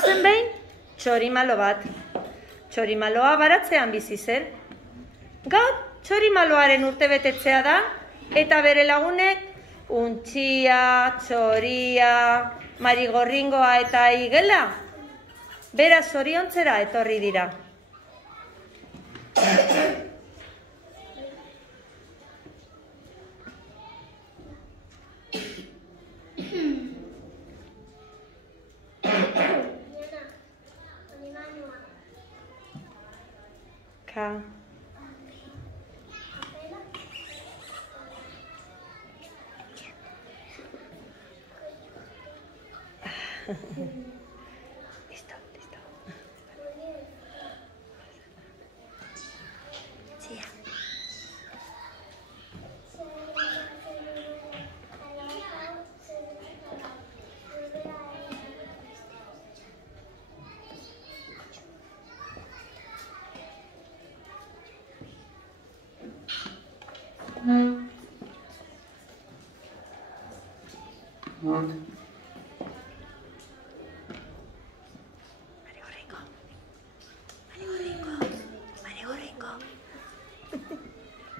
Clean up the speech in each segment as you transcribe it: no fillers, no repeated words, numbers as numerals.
bazen behin, txorimalo bat. Txorimaloa baratzean bizi zen. Gaur, txorimaloaren urtebetetzea da, eta bere lagunek untxia, txoria, marigorringoa eta igela, bera zoriontzera etorri dira. Ka. Listo, listo. Txia.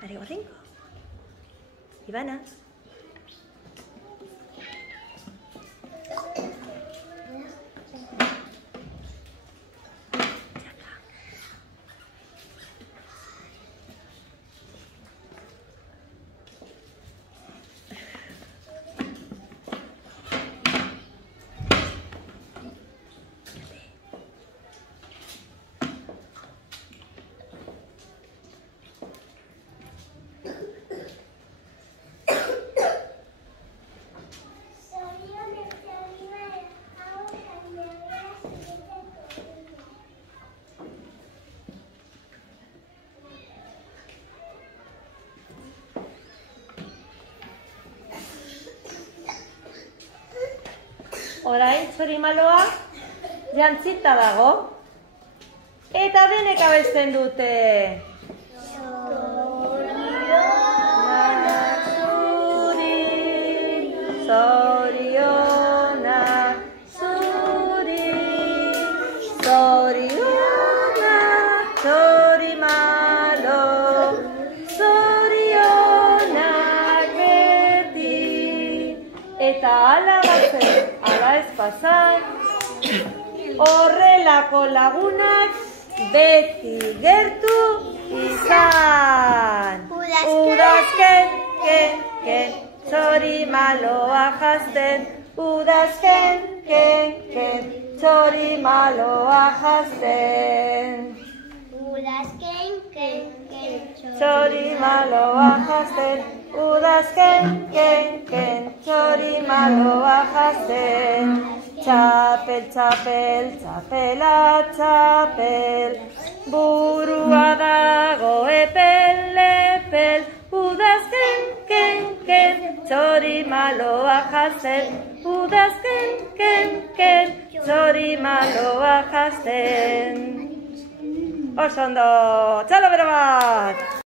Marigorringo. Ivana. Orain txorimaloa jantzita dago, eta denek abesten dute. Zorionak zuri, zorionak txorimalo, zorionak beti, eta ala batzen. Ala ez pasan, horrelako lagunak beti gertu izan. Udazken, ken, txorimaloa jazten. Udazken, ken, txorimaloa jazten. Udazken, ken, txorimaloa jazten. Udazken, ken, txorimaloa jazten. Txapel, txapel, txapela, txapel, burua dago epel, epel. Udazken, ken, txorimaloa jazten. Udazken, ken, txorimaloa jazten. Oso ondo, txalo bero bat!